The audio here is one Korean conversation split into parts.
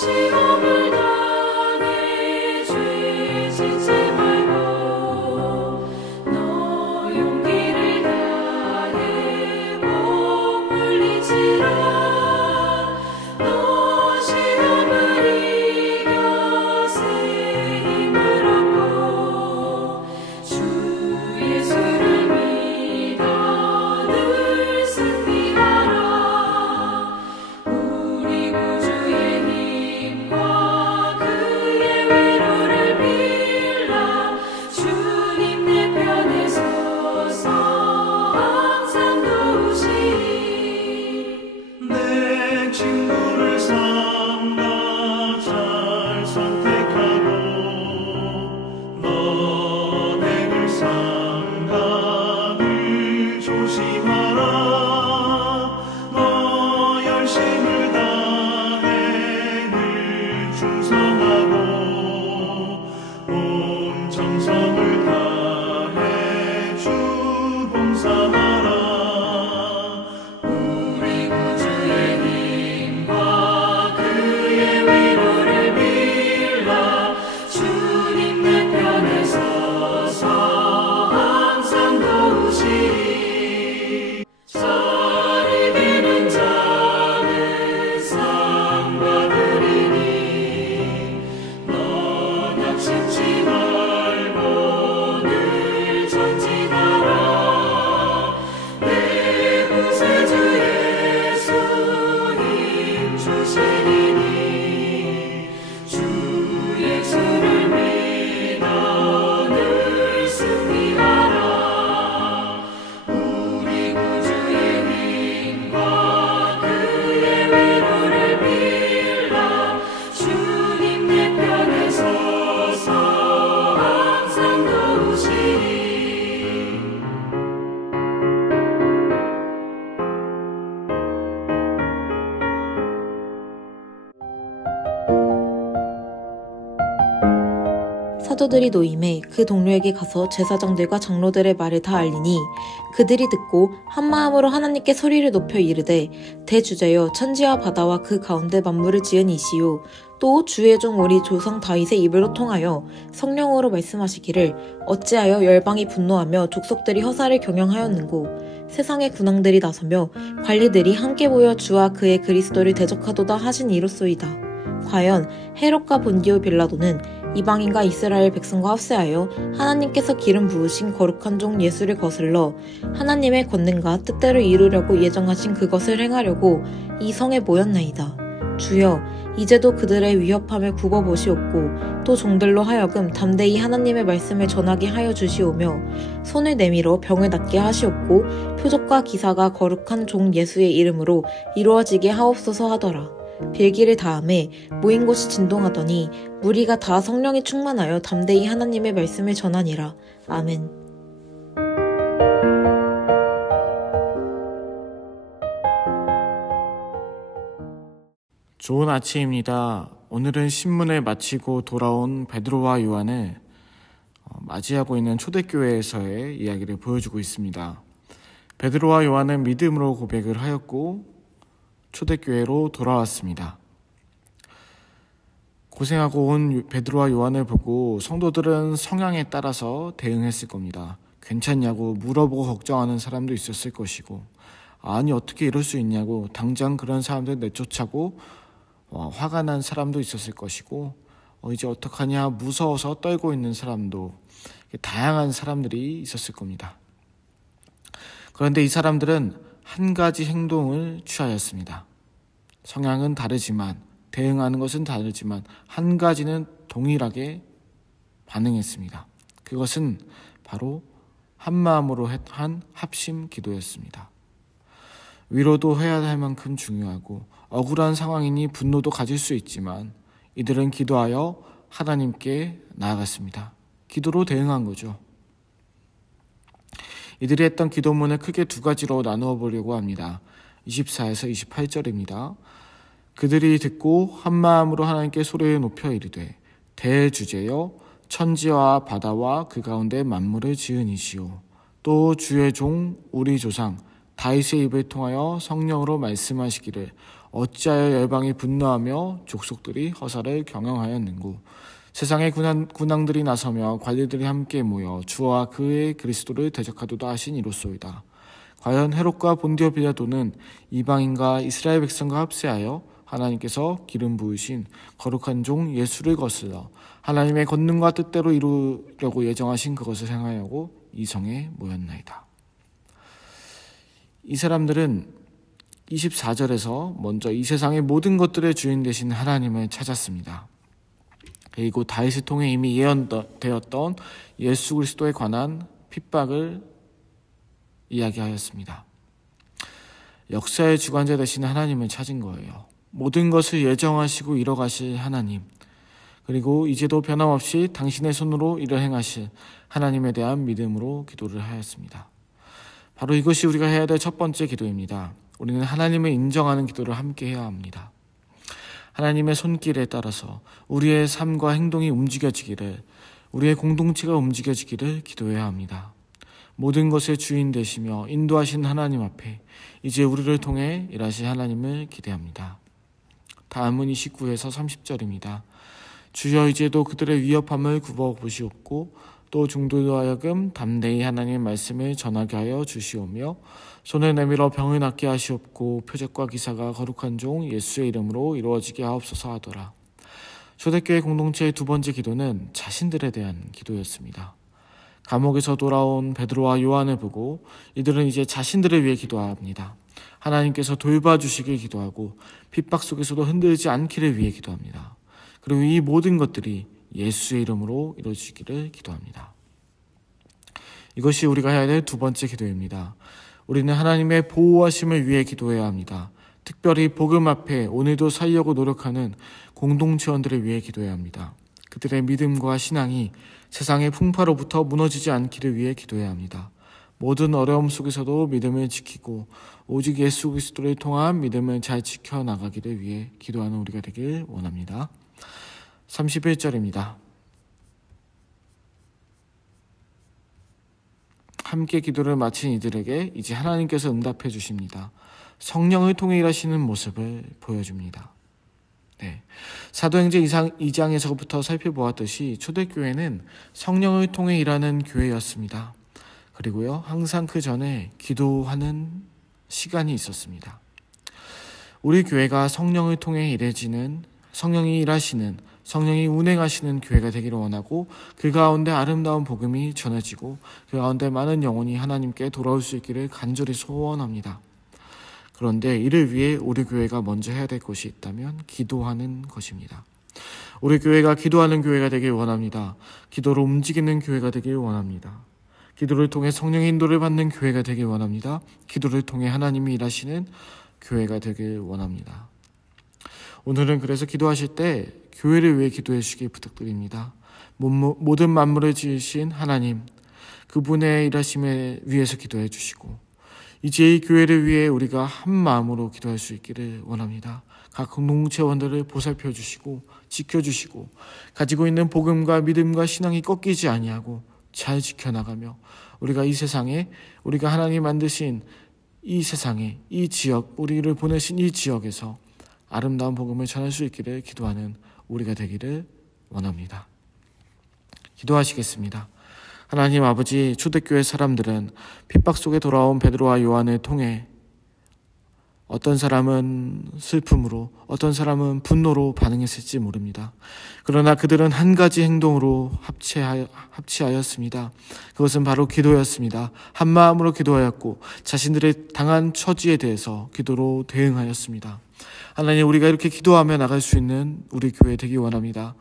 시험을 당해 죄 짓지 말고 너 용기를 다해 복 물리치라. 너 시험을 이겨 새 힘을 얻고 주 예수를 믿어 늘 승리하라. 우리 구주의 힘과 그의 위로를 빌라. 주님 내 편에 서서 항상 도우시리. 내 친구를 삼가 잘 선택하고 너를 삼가 늘 조심하라. 너 열심을 다해 늘 충성하고 온 정성을 다해 주 봉사하라. 우리 구주의 힘과 그의 위로를 빌라. 주님 내 편에 서서 항상 도우시리. 잘 이기는 자는 상 받으리니 너 낙심치 말고 늘 전진하라. 내 구세주 예수 힘 주시리니 주 예수를 믿어 늘 승리하라. 우리 구주의 힘과 그의 위로를 빌라. 주님 내 편에 서서 항상 도우시리. 사도들이 노임에 그 동료에게 가서 제사장들과 장로들의 말을 다 알리니 그들이 듣고 한마음으로 하나님께 소리를 높여 이르되 대주제여 천지와 바다와 그 가운데 만물을 지은 이시요 또 주의 종 우리 조상 다윗의 입으로 통하여 성령으로 말씀하시기를 어찌하여 열방이 분노하며 족속들이 허사를 경영하였는고 세상의 군왕들이 나서며 관리들이 함께 모여 주와 그의 그리스도를 대적하도다 하신 이로소이다. 과연 헤롯과 본디오 빌라도는 이방인과 이스라엘 백성과 합세하여 하나님께서 기름 부으신 거룩한 종 예수를 거슬러 하나님의 권능과 뜻대로 이루려고 예정하신 그것을 행하려고 이 성에 모였나이다. 주여 이제도 그들의 위협함을 굽어보시옵고 또 종들로 하여금 담대히 하나님의 말씀을 전하게 하여 주시오며 손을 내밀어 병을 낫게 하시옵고 표적과 기사가 거룩한 종 예수의 이름으로 이루어지게 하옵소서 하더라. 빌기를 다음에 모인 곳이 진동하더니 무리가 다 성령이 충만하여 담대히 하나님의 말씀을 전하니라. 아멘. 좋은 아침입니다. 오늘은 신문을 마치고 돌아온 베드로와 요한을 맞이하고 있는 초대교회에서의 이야기를 보여주고 있습니다. 베드로와 요한은 믿음으로 고백을 하였고 초대교회로 돌아왔습니다. 고생하고 온 베드로와 요한을 보고 성도들은 성향에 따라서 대응했을 겁니다. 괜찮냐고 물어보고 걱정하는 사람도 있었을 것이고, 아니 어떻게 이럴 수 있냐고 당장 그런 사람들 내쫓아고 화가 난 사람도 있었을 것이고, 이제 어떡하냐 무서워서 떨고 있는 사람도, 다양한 사람들이 있었을 겁니다. 그런데 이 사람들은 한 가지 행동을 취하였습니다. 성향은 다르지만, 대응하는 것은 다르지만 한 가지는 동일하게 반응했습니다. 그것은 바로 한마음으로 한 합심 기도였습니다. 위로도 해야 할 만큼 중요하고 억울한 상황이니 분노도 가질 수 있지만 이들은 기도하여 하나님께 나아갔습니다. 기도로 대응한 거죠. 이들이 했던 기도문을 크게 두 가지로 나누어 보려고 합니다. 24에서 28절입니다. 그들이 듣고 한마음으로 하나님께 소리를 높여 이르되 대주제여 천지와 바다와 그 가운데 만물을 지은 이시오 또 주의 종 우리 조상 다윗의 입을 통하여 성령으로 말씀하시기를 어찌하여 열방이 분노하며 족속들이 허사를 경영하였는고. 세상의 군왕들이 나서며 관리들이 함께 모여 주와 그의 그리스도를 대적하도다 하신 이로소이다. 과연 헤롯과 본디오 빌라도는 이방인과 이스라엘 백성과 합세하여 하나님께서 기름 부으신 거룩한 종 예수를 거슬러 하나님의 권능과 뜻대로 이루려고 예정하신 그것을 행하려고 이 성에 모였나이다. 이 사람들은 24절에서 먼저 이 세상의 모든 것들의 주인 되신 하나님을 찾았습니다. 그리고 다윗을 통해 이미 예언되었던 예수 그리스도에 관한 핍박을 이야기하였습니다. 역사의 주관자 되신 하나님을 찾은 거예요. 모든 것을 예정하시고 이뤄가실 하나님, 그리고 이제도 변함없이 당신의 손으로 일을 행하실 하나님에 대한 믿음으로 기도를 하였습니다. 바로 이것이 우리가 해야 될 첫 번째 기도입니다. 우리는 하나님을 인정하는 기도를 함께 해야 합니다. 하나님의 손길에 따라서 우리의 삶과 행동이 움직여지기를, 우리의 공동체가 움직여지기를 기도해야 합니다. 모든 것의 주인 되시며 인도하신 하나님 앞에 이제 우리를 통해 일하실 하나님을 기대합니다. 다음은 29에서 30절입니다. 주여 이제도 그들의 위협함을 굽어보시옵고 또 중도로 하여금 담대히 하나님의 말씀을 전하게 하여 주시오며 손을 내밀어 병을 낫게 하시옵고 표적과 기사가 거룩한 종 예수의 이름으로 이루어지게 하옵소서 하더라. 초대교회 공동체의 두 번째 기도는 자신들에 대한 기도였습니다. 감옥에서 돌아온 베드로와 요한을 보고 이들은 이제 자신들을 위해 기도합니다. 하나님께서 돌봐주시길 기도하고 핍박 속에서도 흔들리지 않기를 위해 기도합니다. 그리고 이 모든 것들이 예수의 이름으로 이루어지기를 기도합니다. 이것이 우리가 해야 될 두 번째 기도입니다. 우리는 하나님의 보호하심을 위해 기도해야 합니다. 특별히 복음 앞에 오늘도 살려고 노력하는 공동체원들을 위해 기도해야 합니다. 그들의 믿음과 신앙이 세상의 풍파로부터 무너지지 않기를 위해 기도해야 합니다. 모든 어려움 속에서도 믿음을 지키고 오직 예수 그리스도를 통한 믿음을 잘 지켜나가기를 위해 기도하는 우리가 되길 원합니다. 31절입니다. 함께 기도를 마친 이들에게 이제 하나님께서 응답해 주십니다. 성령을 통해 일하시는 모습을 보여줍니다. 사도행전 2장에서부터 살펴보았듯이 초대교회는 성령을 통해 일하는 교회였습니다. 그리고요, 항상 그 전에 기도하는 시간이 있었습니다. 우리 교회가 성령을 통해 일해지는, 성령이 일하시는, 성령이 운행하시는 교회가 되기를 원하고 그 가운데 아름다운 복음이 전해지고 그 가운데 많은 영혼이 하나님께 돌아올 수 있기를 간절히 소원합니다. 그런데 이를 위해 우리 교회가 먼저 해야 될 것이 있다면 기도하는 것입니다. 우리 교회가 기도하는 교회가 되길 원합니다. 기도로 움직이는 교회가 되길 원합니다. 기도를 통해 성령의 인도를 받는 교회가 되길 원합니다. 기도를 통해 하나님이 일하시는 교회가 되길 원합니다. 오늘은 그래서 기도하실 때 교회를 위해 기도해 주시기 부탁드립니다. 모든 만물을 지으신 하나님, 그분의 일하심에 위해서 기도해 주시고 이제 이 교회를 위해 우리가 한 마음으로 기도할 수 있기를 원합니다. 각 공동체원들을 보살펴 주시고 지켜주시고 가지고 있는 복음과 믿음과 신앙이 꺾이지 아니하고 잘 지켜나가며 우리가 이 세상에, 우리가 하나님 만드신 이 세상에, 이 지역, 우리를 보내신 이 지역에서 아름다운 복음을 전할 수 있기를 기도하는 우리가 되기를 원합니다. 기도하시겠습니다. 하나님 아버지, 초대교회 사람들은 핍박 속에 돌아온 베드로와 요한을 통해 어떤 사람은 슬픔으로, 어떤 사람은 분노로 반응했을지 모릅니다. 그러나 그들은 한 가지 행동으로 합치하였습니다. 그것은 바로 기도였습니다. 한 마음으로 기도하였고 자신들의 당한 처지에 대해서 기도로 대응하였습니다. 하나님, 우리가 이렇게 기도하며 나갈 수 있는 우리 교회 되기 원합니다.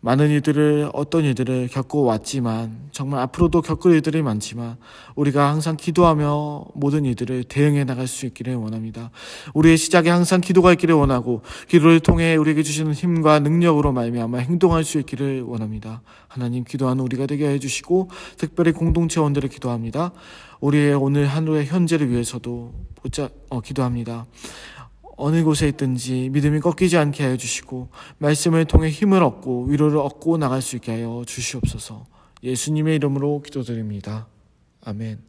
많은 일들을, 어떤 일들을 겪어왔지만 정말 앞으로도 겪을 일들이 많지만 우리가 항상 기도하며 모든 일들을 대응해 나갈 수 있기를 원합니다. 우리의 시작에 항상 기도가 있기를 원하고 기도를 통해 우리에게 주시는 힘과 능력으로 말미암아 행동할 수 있기를 원합니다. 하나님, 기도하는 우리가 되게 해주시고 특별히 공동체원들을 기도합니다. 우리의 오늘 하루의 현재를 위해서도 기도합니다. 어느 곳에 있든지 믿음이 꺾이지 않게 하여 주시고 말씀을 통해 힘을 얻고 위로를 얻고 나갈 수 있게 하여 주시옵소서. 예수님의 이름으로 기도드립니다. 아멘.